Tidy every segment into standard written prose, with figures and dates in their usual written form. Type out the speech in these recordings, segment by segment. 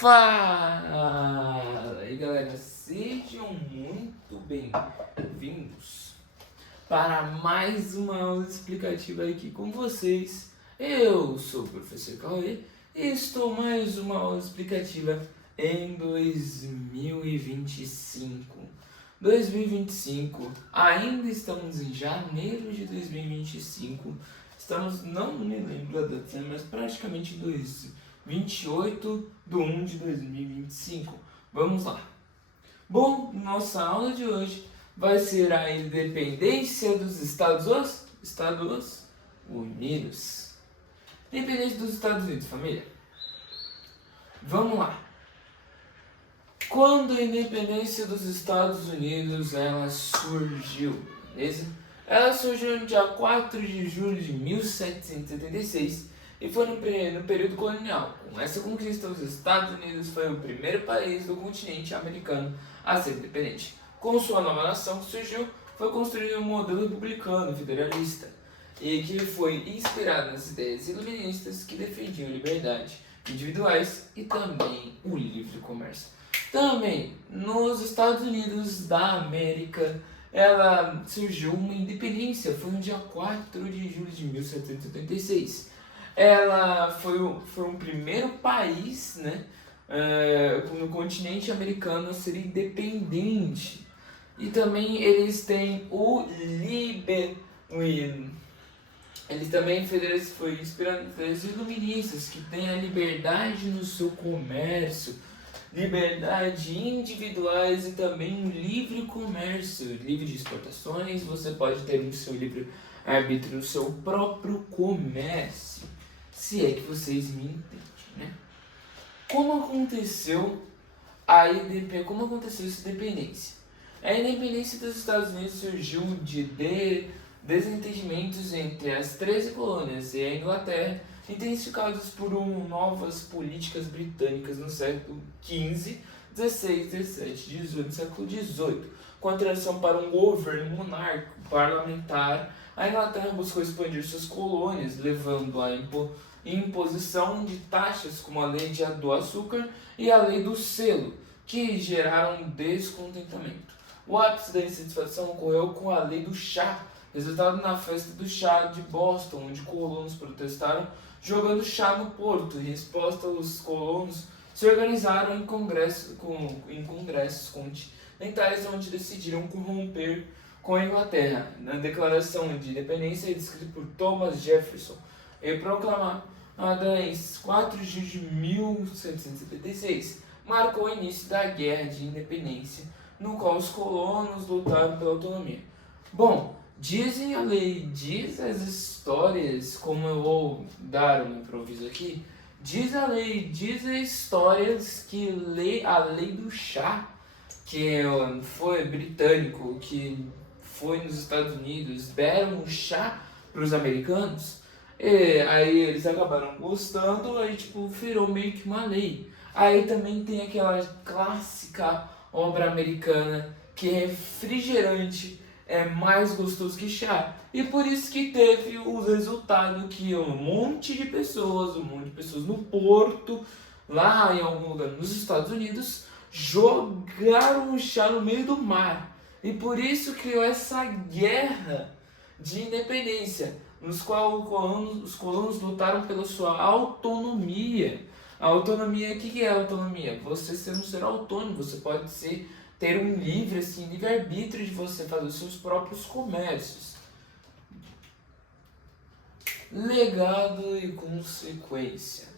Fala aí galera, sejam muito bem-vindos para mais uma aula explicativa aqui com vocês. Eu sou o professor Cauê e estou mais uma aula explicativa em 2025. 2025, ainda estamos em janeiro de 2025, estamos, não me lembro a data, mas praticamente 28 de 1 de 2025. Vamos lá. Bom, nossa aula de hoje vai ser a independência dos Estados Unidos. Independência dos Estados Unidos, família. Vamos lá. Quando a independência dos Estados Unidos ela surgiu, beleza? Ela surgiu no dia 4 de julho de 1776 e foi no período colonial. Com essa conquista, os Estados Unidos foi o primeiro país do continente americano a ser independente. Com sua nova nação que surgiu, foi construído um modelo republicano federalista e que foi inspirado nas ideias iluministas que defendiam liberdade individuais e também o livre comércio. Também, nos Estados Unidos da América, ela surgiu uma independência, foi no dia 4 de julho de 1776. Ela foi um primeiro país, né, no continente americano a ser independente. E também eles têm o Eles também foi inspirado nos iluministas, que tem a liberdade no seu comércio, liberdade individuais e também um livre comércio, livre de exportações. Você pode ter o seu livre arbítrio no seu próprio comércio, se é que vocês me entendem, né? Como aconteceu essa independência? A independência dos Estados Unidos surgiu de desentendimentos entre as 13 colônias e a Inglaterra, intensificados por novas políticas britânicas no século XV, XVI, XVII, XVIII e século XVIII. Com a transição para um governo monárquico parlamentar, a Inglaterra buscou expandir suas colônias, levando à imposição de taxas como a Lei do Açúcar e a Lei do Selo, que geraram descontentamento. O ápice da insatisfação ocorreu com a Lei do Chá, resultado na festa do chá de Boston, onde colonos protestaram jogando chá no porto. Em resposta, os colonos se organizaram em congressos continentais, onde decidiram romper com a Inglaterra. Na Declaração de Independência, descrita por Thomas Jefferson e proclamada em 4 de julho de 1776, marcou o início da Guerra de Independência, no qual os colonos lutaram pela autonomia. Bom, diz as histórias, como eu vou dar um improviso aqui, diz as histórias que a lei do chá, que foi britânico, que foi nos Estados Unidos, deram o chá para os americanos, e aí eles acabaram gostando, aí virou meio que uma lei. Aí também tem aquela clássica obra americana que refrigerante é mais gostoso que chá. E por isso que teve o resultado que um monte de pessoas no porto, lá em algum lugar nos Estados Unidos, jogaram o chá no meio do mar. E por isso criou essa guerra de independência, nos quais os colonos lutaram pela sua autonomia. A autonomia, o que é a autonomia? Você ser um ser autônomo, você pode ter um livre-arbítrio de você fazer os seus próprios comércios. Legado e consequência.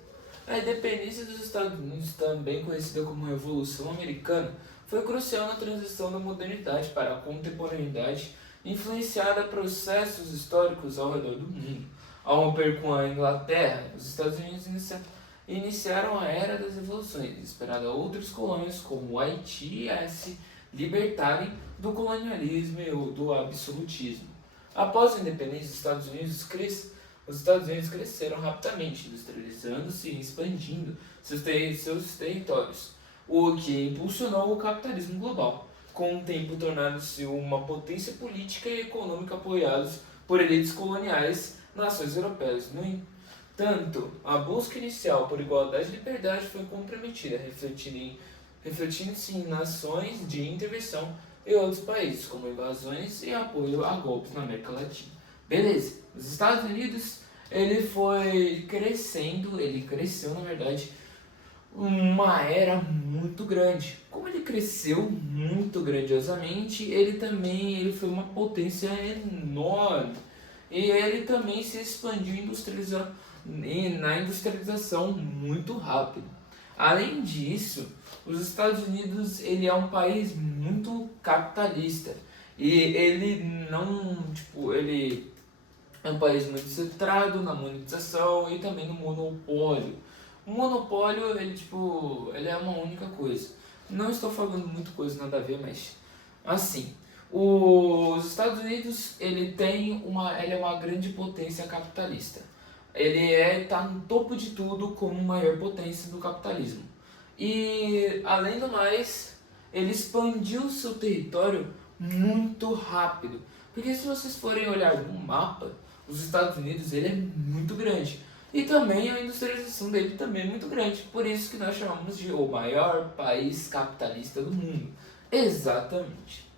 A independência dos Estados Unidos, também conhecida como Revolução Americana, foi crucial na transição da modernidade para a contemporaneidade, influenciada processos históricos ao redor do mundo. Ao romper com a Inglaterra, os Estados Unidos iniciaram a Era das Revoluções, esperando outras colônias como o Haiti a se libertarem do colonialismo e do absolutismo. Após a independência dos Estados Unidos, os Estados Unidos cresceram rapidamente, industrializando-se e expandindo seus territórios, o que impulsionou o capitalismo global, com o tempo tornando-se uma potência política e econômica apoiados por elites coloniais, nações europeias. Tanto a busca inicial por igualdade e liberdade foi comprometida, refletindo-se em nações de intervenção em outros países, como invasões e apoio a golpes na América Latina. Beleza, os Estados Unidos ele foi crescendo, ele cresceu na verdade uma era muito grande. Como ele cresceu muito grandiosamente, ele foi uma potência enorme. E ele também se expandiu na industrialização muito rápido. Além disso, os Estados Unidos ele é um país muito capitalista e ele não, ele é um país muito centrado na monetização e também no monopólio. O monopólio, ele é uma única coisa. Não estou falando muito coisa nada a ver, mas assim, os Estados Unidos, ele é uma grande potência capitalista. Ele está no topo de tudo como maior potência do capitalismo. E além do mais, ele expandiu seu território muito rápido. Porque se vocês forem olhar no mapa, os Estados Unidos ele é muito grande. E também a industrialização dele também é muito grande. Por isso que nós chamamos de o maior país capitalista do mundo. Exatamente.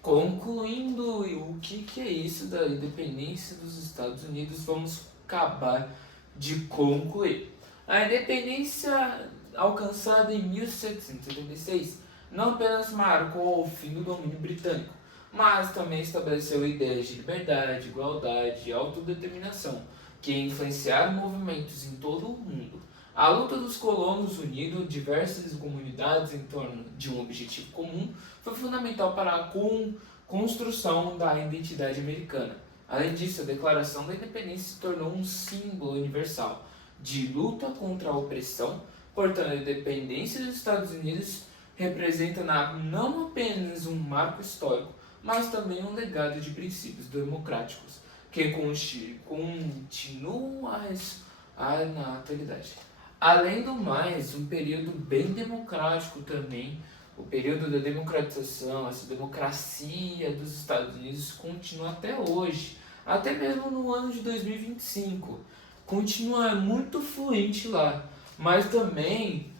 Concluindo o que é isso da independência dos Estados Unidos, vamos acabar de concluir. A independência alcançada em 1776 não apenas marcou o fim do domínio britânico, mas também estabeleceu ideias de liberdade, igualdade e autodeterminação, que influenciaram movimentos em todo o mundo. A luta dos colonos uniu diversas comunidades em torno de um objetivo comum foi fundamental para a construção da identidade americana. Além disso, a Declaração da Independência se tornou um símbolo universal de luta contra a opressão. Portanto, a independência dos Estados Unidos representa não apenas um marco histórico, mas também um legado de princípios democráticos que continuam na atualidade. Além do mais, um período bem democrático também, o período da democratização, essa democracia dos Estados Unidos continua até hoje, até mesmo no ano de 2025, continua muito fluente lá, mas também,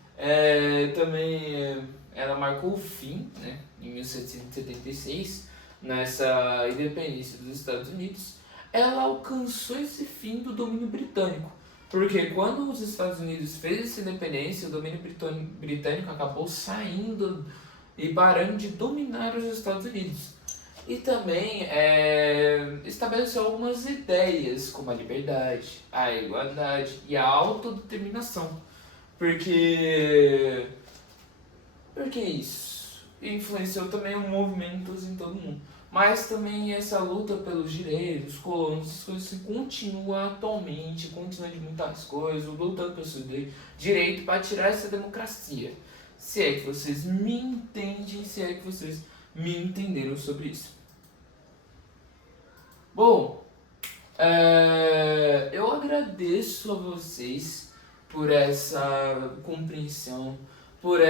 ela marcou o fim, né, em 1776, nessa independência dos Estados Unidos, ela alcançou esse fim do domínio britânico. Porque quando os Estados Unidos fez essa independência, o domínio britânico acabou saindo e parando de dominar os Estados Unidos. E também estabeleceu algumas ideias, como a liberdade, a igualdade e a autodeterminação. Porque isso influenciou também movimentos em todo o mundo. Mas também essa luta pelos direitos, colonos, essas coisas assim, continua atualmente, continua de muitas coisas, lutando pelo seu direito para tirar essa democracia. Se é que vocês me entendem, se é que vocês me entenderam sobre isso. Bom, eu agradeço a vocês por essa compreensão, por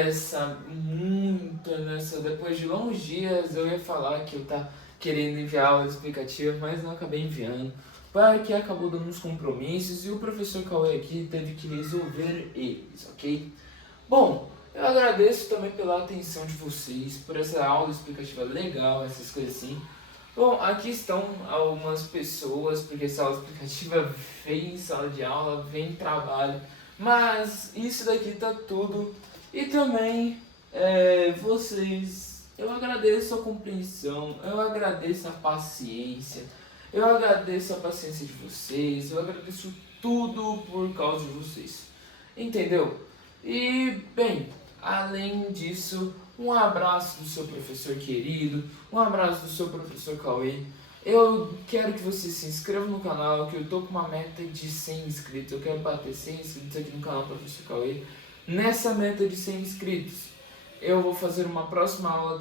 depois de longos dias eu ia falar que eu tá querendo enviar aula explicativa, mas não acabei enviando, porque acabou dando uns compromissos e o professor Cauê aqui teve que resolver eles, ok? Bom, eu agradeço também pela atenção de vocês, por essa aula explicativa legal, essas coisas assim. Bom, aqui estão algumas pessoas, porque essa aula explicativa vem em sala de aula, vem em trabalho, mas isso daqui tá tudo. E também, eu agradeço a compreensão, eu agradeço a paciência, eu agradeço a paciência de vocês, eu agradeço tudo por causa de vocês, entendeu? E, bem, além disso, um abraço do seu professor querido, um abraço do seu professor Cauê. Eu quero que você se inscreva no canal, que eu tô com uma meta de 100 inscritos, eu quero bater 100 inscritos aqui no canal do professor Cauê. Nessa meta de 100 inscritos, eu vou fazer uma próxima aula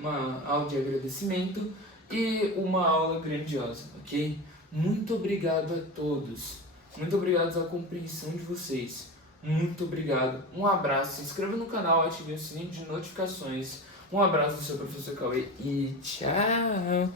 uma aula de agradecimento e uma aula grandiosa, ok? Muito obrigado a todos. Muito obrigado pela compreensão de vocês. Muito obrigado. Um abraço. Se inscreva no canal, ative o sininho de notificações. Um abraço do seu professor Cauê e tchau!